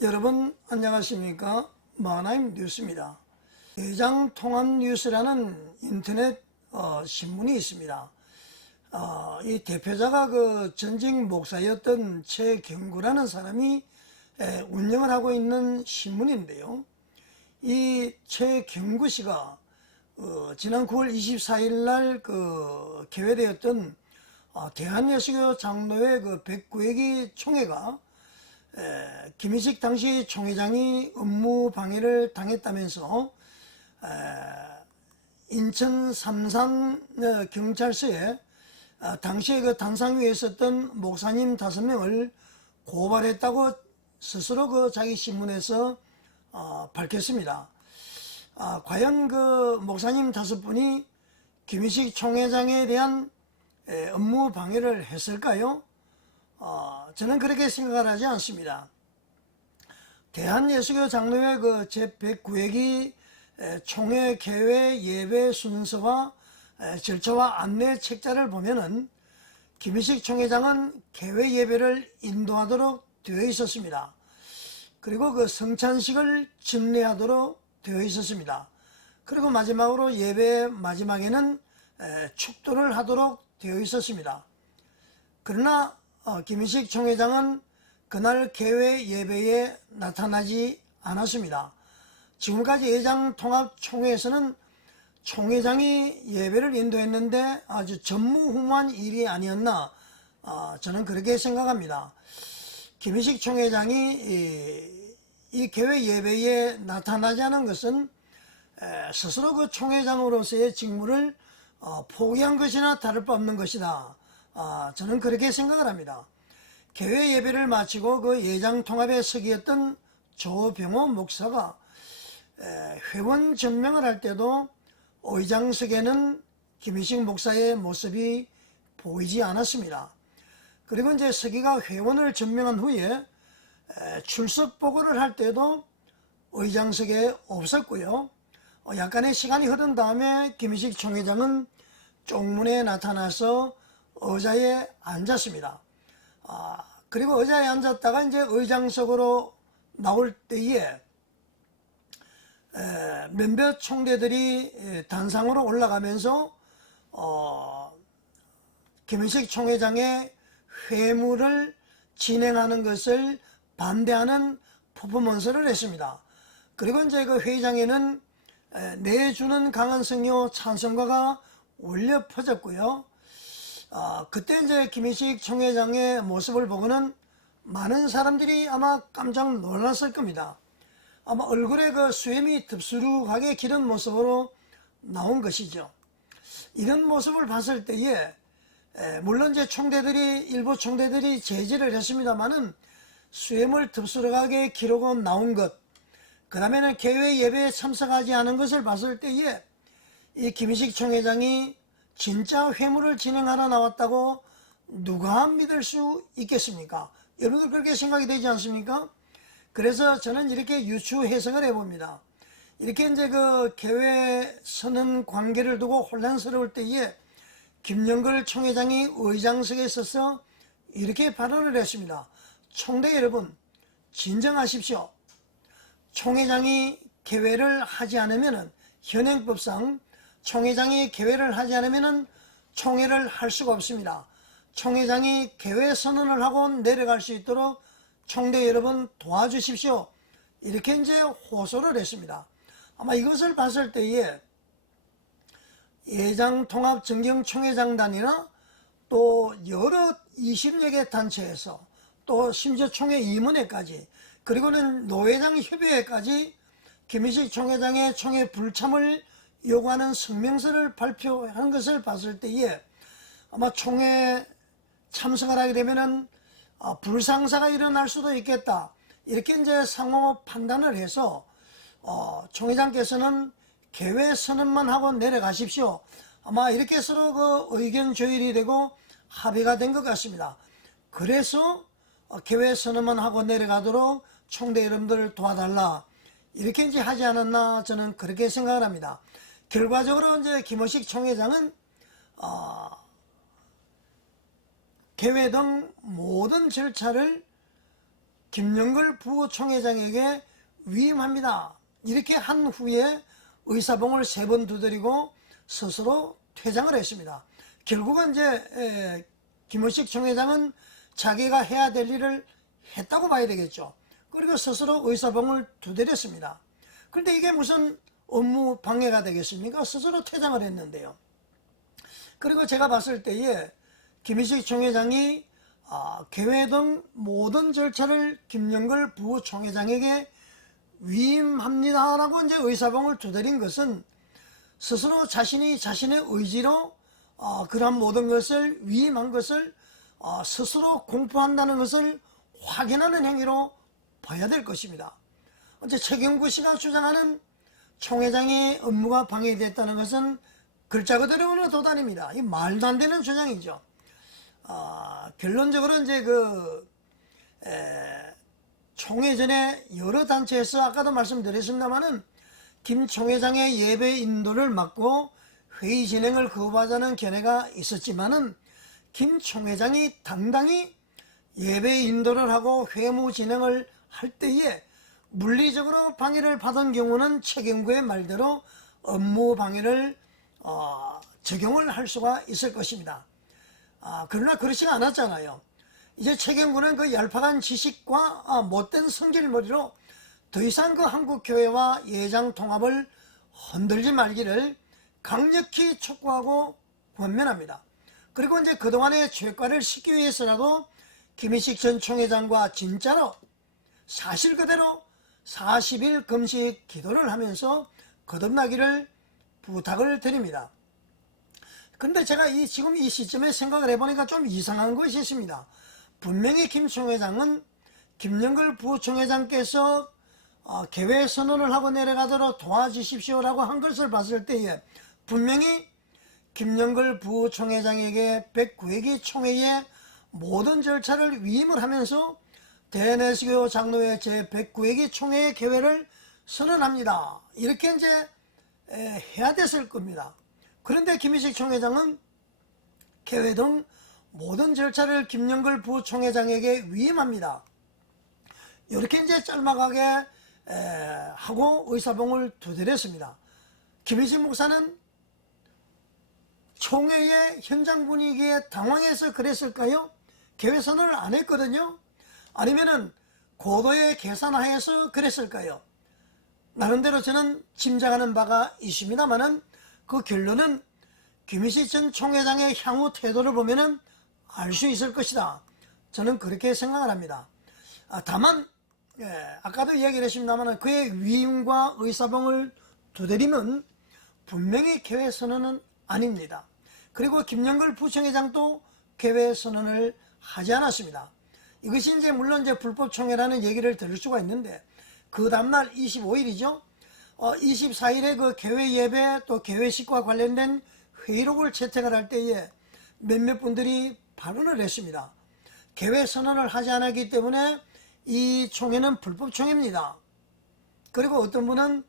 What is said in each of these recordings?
여러분 안녕하십니까? 마하나임 뉴스입니다. 대장통합뉴스라는 인터넷 신문이 있습니다. 이 대표자가 그 전직 목사였던 최경구라는 사람이 운영을 하고 있는 신문인데요. 이 최경구 씨가 지난 9월 24일 날 개회되었던 대한예수교 장로회 그 109회기 총회가 김희식 당시 총회장이 업무 방해를 당했다면서 인천 삼산 경찰서에 당시에 그 단상위에 있었던 목사님 5명을 고발했다고 스스로 자기 신문에서 밝혔습니다. 과연 그 목사님 5분이 김희식 총회장에 대한 업무 방해를 했을까요? 저는 그렇게 생각을 하지 않습니다. 대한예수교 장로회 그 제109회기 총회 개회 예배 순서와 절차와 안내 책자를 보면은 김희식 총회장은 개회 예배를 인도하도록 되어 있었습니다. 그리고 그 성찬식을 진례하도록 되어 있었습니다. 그리고 마지막으로 예배 마지막에는 축도를 하도록 되어 있었습니다. 그러나 김희식 총회장은 그날 개회 예배에 나타나지 않았습니다. 지금까지 예장통합총회에서는 총회장이 예배를 인도했는데 아주 전무후무한 일이 아니었나 저는 그렇게 생각합니다. 김희식 총회장이 이 개회 예배에 나타나지 않은 것은 스스로 그 총회장으로서의 직무를 포기한 것이나 다를 바 없는 것이다. 저는 그렇게 생각을 합니다. 개회 예배를 마치고 그 예장통합에 서기였던 조병호 목사가 회원 전명을 할 때도 의장석에는 김희식 목사의 모습이 보이지 않았습니다. 그리고 이제 서기가 회원을 전명한 후에 출석 보고를 할 때도 의장석에 없었고요. 약간의 시간이 흐른 다음에 김희식 총회장은 쪽문에 나타나서 의자에 앉았습니다. 그리고 의자에 앉았다가 이제 의장석으로 나올 때에 몇몇 총대들이 단상으로 올라가면서 김희식 총회장의 회무를 진행하는 것을 반대하는 퍼포먼스를 했습니다. 그리고 이제 그 회의장에는 내주는 강한 성료 찬송가가 울려 퍼졌고요. 그때 이제 김희식 총회장의 모습을 보고는 많은 사람들이 아마 깜짝 놀랐을 겁니다. 아마 얼굴에 그 수염이 듭수룩하게 기른 모습으로 나온 것이죠. 이런 모습을 봤을 때에 물론 이제 일부 총대들이 제지를 했습니다만은 수염을 듭수룩하게 기르고 나온 것, 그 다음에는 개회 예배에 참석하지 않은 것을 봤을 때에 이 김희식 총회장이 진짜 회무를 진행하러 나왔다고 누가 믿을 수 있겠습니까? 여러분들 그렇게 생각이 되지 않습니까? 그래서 저는 이렇게 유추 해석을 해봅니다. 이렇게 이제 그 개회 서는 관계를 두고 혼란스러울 때에 김영걸 총회장이 의장석에 있어서 이렇게 발언을 했습니다. 총대 여러분, 진정하십시오. 총회장이 개회를 하지 않으면은 현행법상 총회장이 개회를 하지 않으면은 총회를 할 수가 없습니다. 총회장이 개회 선언을 하고 내려갈 수 있도록 총대 여러분 도와주십시오. 이렇게 이제 호소를 했습니다. 아마 이것을 봤을 때에 예장통합정경총회장단이나 또 여러 20여 개 단체에서 또 심지어 총회 임원회까지 그리고는 노회장협의회까지 김희식 총회장의 총회 불참을 요구하는 성명서를 발표한 것을 봤을 때에 아마 총회 참석을 하게 되면은 불상사가 일어날 수도 있겠다. 이렇게 이제 상호 판단을 해서 총회장께서는 개회 선언만 하고 내려가십시오. 아마 이렇게 서로 그 의견 조율이 되고 합의가 된 것 같습니다. 그래서 개회 선언만 하고 내려가도록 총대 여러분들 도와달라. 이렇게 이제 하지 않았나 저는 그렇게 생각을 합니다. 결과적으로 이제 김호식 총회장은 개회 등 모든 절차를 김영걸 부총회장에게 위임합니다. 이렇게 한 후에 의사봉을 3번 두드리고 스스로 퇴장을 했습니다. 결국은 이제 김원식 총회장은 자기가 해야 될 일을 했다고 봐야 되겠죠. 그리고 스스로 의사봉을 두드렸습니다. 그런데 이게 무슨 업무 방해가 되겠습니까? 스스로 퇴장을 했는데요. 그리고 제가 봤을 때에 김희식 총회장이 개회 등 모든 절차를 김영걸 부총회장에게 위임합니다라고 이제 의사봉을 두드린 것은 스스로 자신이 자신의 의지로 그러한 모든 것을 위임한 것을 스스로 공포한다는 것을 확인하는 행위로 봐야 될 것입니다. 어제 최경구 씨가 주장하는 총회장의 업무가 방해됐다는 것은 글자 그대로는 도단입니다. 이 말도 안 되는 주장이죠. 결론적으로 이제 총회 전에 여러 단체에서 아까도 말씀드렸습니다만은 김 총회장의 예배 인도를 막고 회의 진행을 거부하자는 견해가 있었지만은 김 총회장이 당당히 예배 인도를 하고 회무 진행을 할 때에 물리적으로 방해를 받은 경우는 최경구의 말대로 업무 방해를 적용을 할 수가 있을 것입니다. 그러나 그렇지가 않았잖아요. 이제 최경구는 그 얄팍한 지식과 못된 성질머리로 더 이상 그 한국교회와 예장 통합을 흔들지 말기를 강력히 촉구하고 권면합니다. 그리고 이제 그동안의 죄과를 씻기 위해서라도 김희식 전 총회장과 진짜로 사실 그대로 40일 금식 기도를 하면서 거듭나기를 부탁을 드립니다. 근데 제가 지금 이 시점에 생각을 해보니까 좀 이상한 것이 있습니다. 분명히 김 총회장은 김영걸 부총회장께서 개회 선언을 하고 내려가도록 도와주십시오라고 한 것을 봤을 때에 분명히 김영걸 부총회장에게 109회기 총회의 모든 절차를 위임을 하면서 대내시교 장로회 제109회기 총회의 개회를 선언합니다. 이렇게 이제 해야 됐을 겁니다. 그런데 김희식 총회장은 개회 등 모든 절차를 김영걸 부총회장에게 위임합니다. 이렇게 이제 짤막하게 하고 의사봉을 두드렸습니다. 김희식 목사는 총회의 현장 분위기에 당황해서 그랬을까요? 개회 선언을 안 했거든요. 아니면은 고도의 계산하에서 그랬을까요? 나름대로 저는 짐작하는 바가 있습니다만은 그 결론은 김희식 전 총회장의 향후 태도를 보면은 알 수 있을 것이다. 저는 그렇게 생각을 합니다. 다만 아까도 이야기를 했습니다만 그의 위임과 의사봉을 두드리면 분명히 개회 선언은 아닙니다. 그리고 김영걸 부총회장도 개회 선언을 하지 않았습니다. 이것이 이제 물론 이제 불법총회라는 얘기를 들을 수가 있는데 그 다음날 25일이죠. 24일에 그 개회 예배 또 개회식과 관련된 회의록을 채택을 할 때에 몇몇 분들이 발언을 했습니다. 개회 선언을 하지 않았기 때문에 이 총회는 불법총회입니다. 그리고 어떤 분은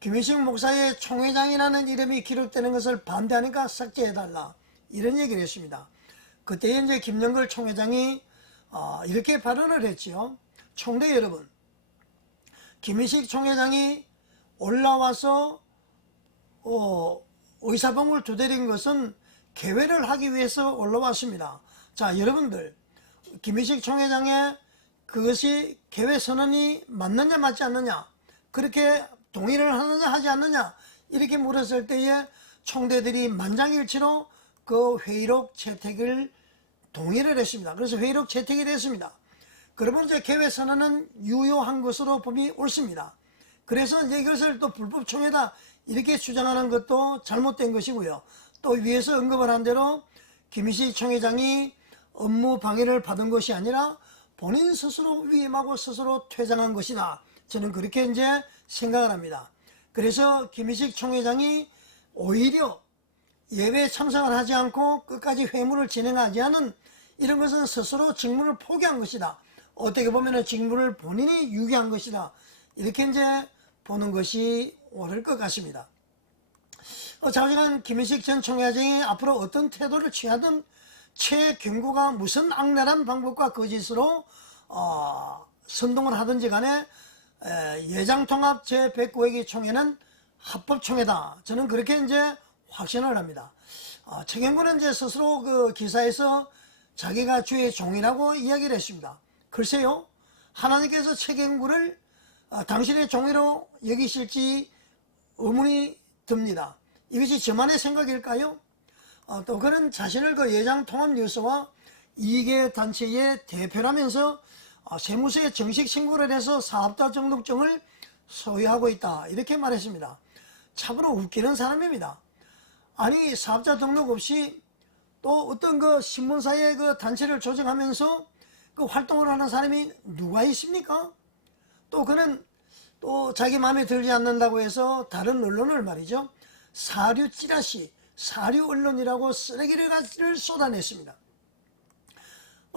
김희식 목사의 총회장이라는 이름이 기록되는 것을 반대하니까 삭제해달라 이런 얘기를 했습니다. 그때 이제 김영걸 총회장이 이렇게 발언을 했지요. 총대 여러분, 김희식 총회장이 올라와서 의사봉을 두드린 것은 개회를 하기 위해서 올라왔습니다. 자, 여러분들, 김희식 총회장의 그것이 개회 선언이 맞느냐 맞지 않느냐, 그렇게 동의를 하느냐 하지 않느냐 이렇게 물었을 때에 총대들이 만장일치로 그 회의록 채택을 동의를 했습니다. 그래서 회의록 채택이 됐습니다. 그러면 이제 개회 선언은 유효한 것으로 봄이 옳습니다. 그래서 이제 이것을 또 불법총회다 이렇게 주장하는 것도 잘못된 것이고요. 또 위에서 언급을 한 대로 김희식 총회장이 업무 방해를 받은 것이 아니라 본인 스스로 위임하고 스스로 퇴장한 것이다. 저는 그렇게 이제 생각을 합니다. 그래서 김희식 총회장이 오히려 예배에 참석을 하지 않고 끝까지 회무를 진행하지 않은 이런 것은 스스로 직무를 포기한 것이다. 어떻게 보면 직무를 본인이 유기한 것이다. 이렇게 이제 보는 것이 옳을 것 같습니다. 자우지간 김희식 전 총회장이 앞으로 어떤 태도를 취하든 최경구가 무슨 악랄한 방법과 거짓으로 선동을 하든지 간에 예장통합 제109회기 총회는 합법총회다. 저는 그렇게 이제 확신을 합니다. 최경구는 이제 스스로 그 기사에서 자기가 주의 종이라고 이야기를 했습니다. 글쎄요, 하나님께서 최경구를 당신의 종이로 여기실지 의문이 듭니다. 이것이 저만의 생각일까요? 또 그는 자신을 그 예장통합뉴스와 이계 단체의 대표라면서 세무서에 정식 신고를 해서 사업자 등록증을 소유하고 있다, 이렇게 말했습니다. 참으로 웃기는 사람입니다. 아니, 사업자 등록 없이 또 어떤 그 신문사의 그 단체를 조직하면서 그 활동을 하는 사람이 누가 있습니까? 또 그는 또 자기 마음에 들지 않는다고 해서 다른 언론을 말이죠, 사료 찌라시, 사료 언론이라고 쓰레기를 쏟아냈습니다.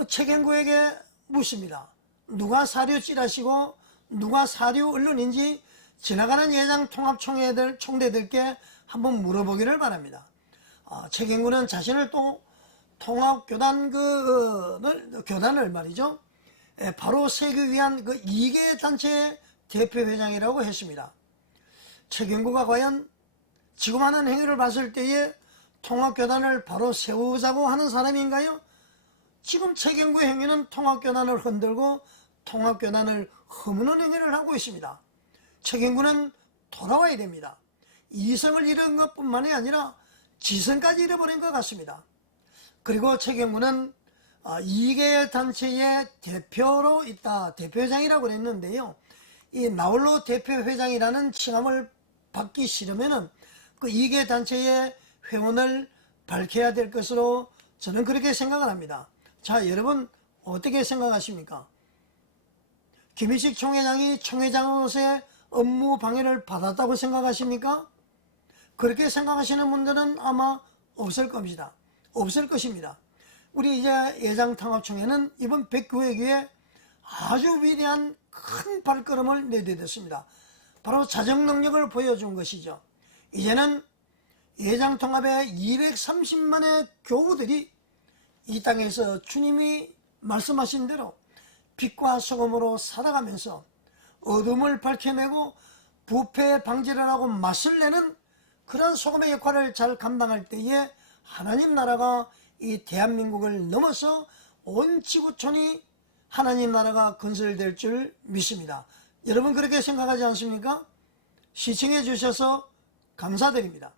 최경구에게 묻습니다. 누가 사료 찌라시고 누가 사료 언론인지 지나가는 예장통합총대들께 한번 물어보기를 바랍니다. 최경구는 자신을 또 통합교단을 말이죠, 바로 세기 위한 그 2개 단체의 대표회장이라고 했습니다. 최경구가 과연 지금 하는 행위를 봤을 때에 통합교단을 바로 세우자고 하는 사람인가요? 지금 최경구의 행위는 통합교단을 흔들고 통합교단을 허무는 행위를 하고 있습니다. 최경구는 돌아와야 됩니다. 이성을 잃은 것뿐만이 아니라 지성까지 잃어버린 것 같습니다. 그리고 최경구는 2개 단체의 대표로 있다, 대표회장이라고 그랬는데요, 이 나홀로 대표회장이라는 칭함을 받기 싫으면은 그 2개 단체의 회원을 밝혀야 될 것으로 저는 그렇게 생각을 합니다. 자, 여러분 어떻게 생각하십니까? 김희식 총회장이 총회장으로서의 업무 방해를 받았다고 생각하십니까? 그렇게 생각하시는 분들은 아마 없을 겁니다. 없을 것입니다. 우리 이제 예장통합총회는 이번 109회기에 아주 위대한 큰 발걸음을 내디뎠습니다. 바로 자정 능력을 보여준 것이죠. 이제는 예장통합의 230만의 교우들이 이 땅에서 주님이 말씀하신 대로 빛과 소금으로 살아가면서 어둠을 밝혀내고 부패 방지를 하고 맛을 내는 그런 소금의 역할을 잘 감당할 때에 하나님 나라가 이 대한민국을 넘어서 온 지구촌이 하나님 나라가 건설될 줄 믿습니다. 여러분 그렇게 생각하지 않습니까? 시청해 주셔서 감사드립니다.